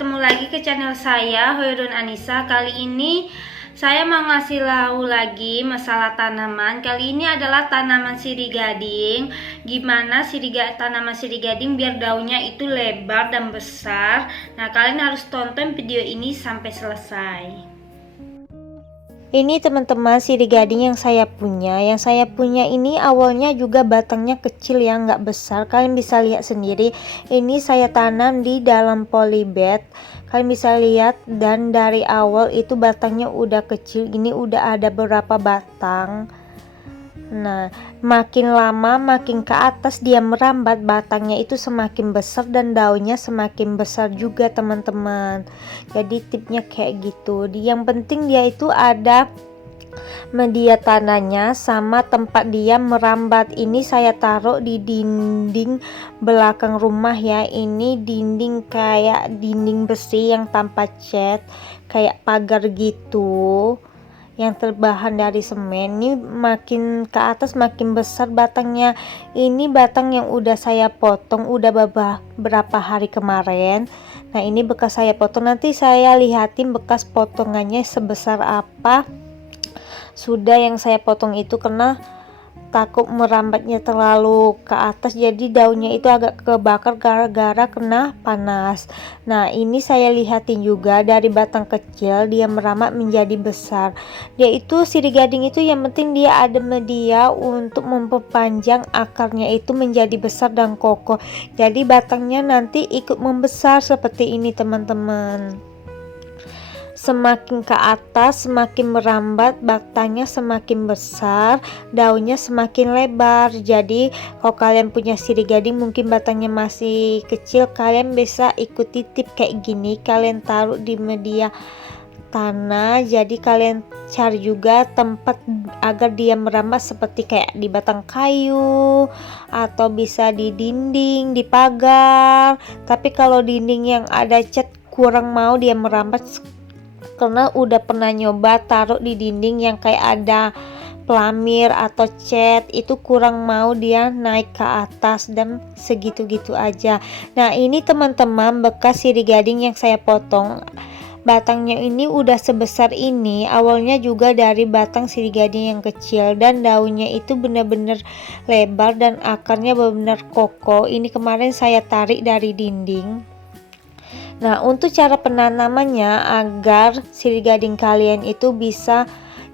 ketemu lagi ke channel saya, Hoyrun Anissa. Kali ini saya mau ngasih tahu lagi masalah tanaman. Kali ini adalah tanaman sirih gading. Gimana tanaman sirih gading biar daunnya itu lebar dan besar. Nah, kalian harus tonton video ini sampai selesai. Ini teman-teman sirih gading yang saya punya. Yang saya punya ini awalnya juga batangnya kecil ya, nggak besar. Kalian bisa lihat sendiri. Ini saya tanam di dalam polybag. Kalian bisa lihat, dan dari awal itu batangnya udah kecil. Ini udah ada beberapa batang. Nah, makin lama makin ke atas dia merambat, batangnya itu semakin besar dan daunnya semakin besar juga teman-teman. Jadi tipnya kayak gitu. Yang penting dia itu ada media tanahnya sama tempat dia merambat. Ini saya taruh di dinding belakang rumah ya. Ini dinding kayak dinding besi yang tanpa cat, kayak pagar gitu, yang terbahan dari semen. Ini makin ke atas makin besar batangnya. Ini batang yang udah saya potong udah beberapa hari kemarin. Nah, ini bekas saya potong, nanti saya lihatin bekas potongannya sebesar apa. Sudah yang saya potong itu karena takut merambatnya terlalu ke atas, jadi daunnya itu agak kebakar gara-gara kena panas. Nah, ini saya lihatin juga dari batang kecil dia merambat menjadi besar. Dia itu sirih gading itu yang penting dia ada media untuk memperpanjang akarnya itu menjadi besar dan kokoh. Jadi batangnya nanti ikut membesar seperti ini teman-teman. Semakin ke atas semakin merambat, batangnya semakin besar, daunnya semakin lebar. Jadi kalau kalian punya sirih gading mungkin batangnya masih kecil, kalian bisa ikuti tip kayak gini. Kalian taruh di media tanah, jadi kalian cari juga tempat agar dia merambat seperti kayak di batang kayu atau bisa di dinding, di pagar. Tapi kalau dinding yang ada cat kurang mau dia merambat, karena udah pernah nyoba taruh di dinding yang kayak ada pelamir atau cat, itu kurang mau dia naik ke atas dan segitu-gitu aja. Nah, ini teman-teman bekas sirih gading yang saya potong. Batangnya ini udah sebesar ini, awalnya juga dari batang sirih gading yang kecil, dan daunnya itu benar-benar lebar dan akarnya benar-benar kokoh. Ini kemarin saya tarik dari dinding. Nah, untuk cara penanamannya agar sirih gading kalian itu bisa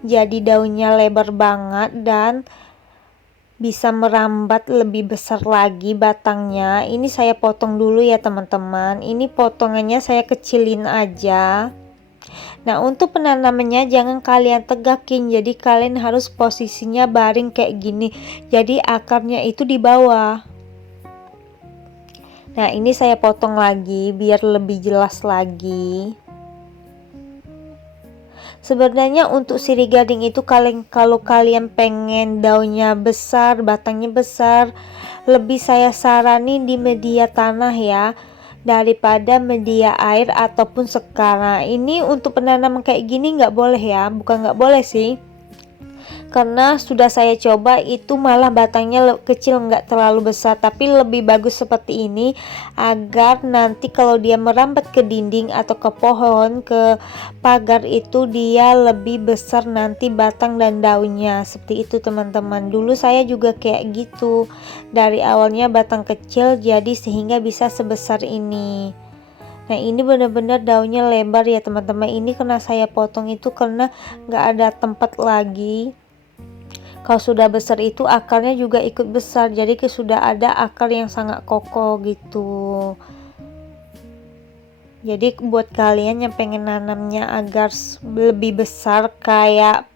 jadi daunnya lebar banget dan bisa merambat lebih besar lagi batangnya, ini saya potong dulu ya teman-teman. Ini potongannya saya kecilin aja. Nah, untuk penanamannya jangan kalian tegakin, jadi kalian harus posisinya baring kayak gini, jadi akarnya itu di bawah. Nah, ini saya potong lagi biar lebih jelas lagi. Sebenarnya untuk sirih gading itu kalau kalian pengen daunnya besar, batangnya besar, lebih saya saranin di media tanah ya, daripada media air ataupun sekar. Ini untuk penanaman kayak gini nggak boleh ya, bukan nggak boleh sih, karena sudah saya coba itu malah batangnya kecil, nggak terlalu besar, tapi lebih bagus seperti ini agar nanti kalau dia merambat ke dinding atau ke pohon, ke pagar, itu dia lebih besar nanti batang dan daunnya. Seperti itu teman-teman, dulu saya juga kayak gitu, dari awalnya batang kecil jadi sehingga bisa sebesar ini. Nah, ini benar-benar daunnya lebar ya teman-teman. Ini karena saya potong itu karena nggak ada tempat lagi. Kalau sudah besar itu akarnya juga ikut besar, jadi sudah ada akar yang sangat kokoh gitu. Jadi buat kalian yang pengen nanamnya agar lebih besar kayak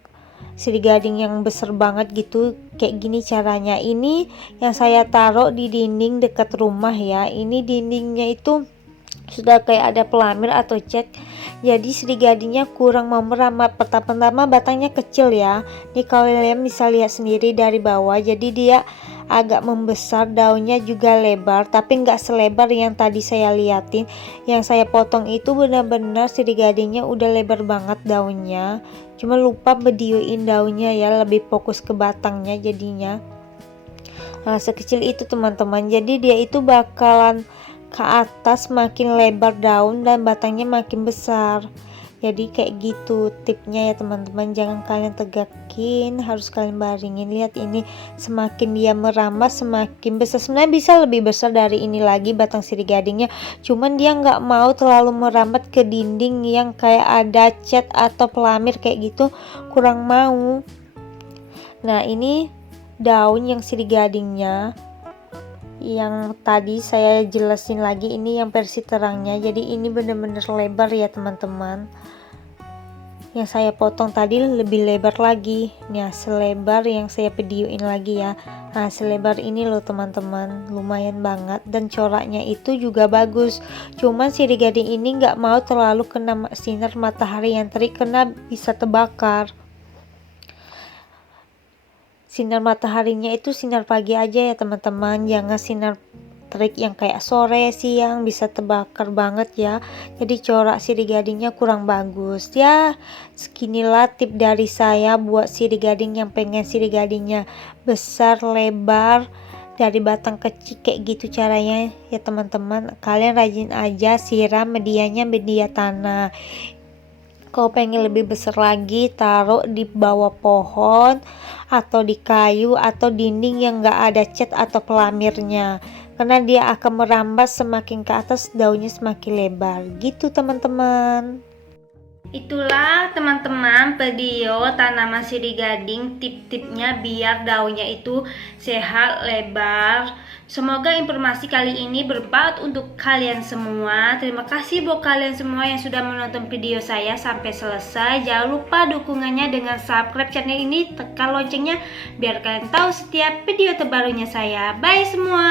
sirih gading yang besar banget gitu, kayak gini caranya. Ini yang saya taruh di dinding dekat rumah ya. Ini dindingnya itu sudah kayak ada pelamir atau cat, jadi sirih gadingnya kurang mau merambat. Pertama-tama batangnya kecil ya, nih kalian bisa lihat sendiri dari bawah, jadi dia agak membesar, daunnya juga lebar tapi nggak selebar yang tadi saya liatin. Yang saya potong itu benar-benar sirih gadingnya udah lebar banget daunnya, cuma lupa videoin daunnya ya, lebih fokus ke batangnya jadinya. Nah, sekecil itu teman-teman, jadi dia itu bakalan ke atas makin lebar daun dan batangnya makin besar. Jadi kayak gitu tipnya ya teman-teman, jangan kalian tegakin, harus kalian baringin. Lihat ini, semakin dia merambat semakin besar. Sebenarnya bisa lebih besar dari ini lagi batang sirih gadingnya, cuman dia nggak mau terlalu merambat ke dinding yang kayak ada cat atau pelamir kayak gitu, kurang mau. Nah ini daun yang sirih gadingnya yang tadi saya jelasin lagi, ini yang versi terangnya. Jadi ini bener-bener lebar ya teman-teman. Yang saya potong tadi lebih lebar lagi. Nah selebar yang saya videoin lagi ya. Nah selebar ini loh teman-teman, lumayan banget, dan coraknya itu juga bagus. Cuman sirih gading ini nggak mau terlalu kena sinar matahari yang terik karena bisa terbakar. Sinar mataharinya itu sinar pagi aja ya teman-teman, jangan sinar terik yang kayak sore siang, bisa terbakar banget ya. Jadi corak sirih gadingnya kurang bagus ya. Seginilah tip dari saya buat sirih gading yang pengen sirih gadingnya besar lebar dari batang kecil kayak gitu caranya ya teman-teman. Kalian rajin aja siram medianya media tanah. Kalau pengen lebih besar lagi, taruh di bawah pohon atau di kayu atau dinding yang gak ada cat atau pelamirnya, karena dia akan merambat semakin ke atas, daunnya semakin lebar gitu teman-teman. Itulah teman-teman video tanaman sirih gading, tip-tipnya biar daunnya itu sehat lebar. Semoga informasi kali ini bermanfaat untuk kalian semua. Terima kasih buat kalian semua yang sudah menonton video saya sampai selesai. Jangan lupa dukungannya dengan subscribe channel ini, tekan loncengnya biar kalian tahu setiap video terbarunya saya. Bye semua.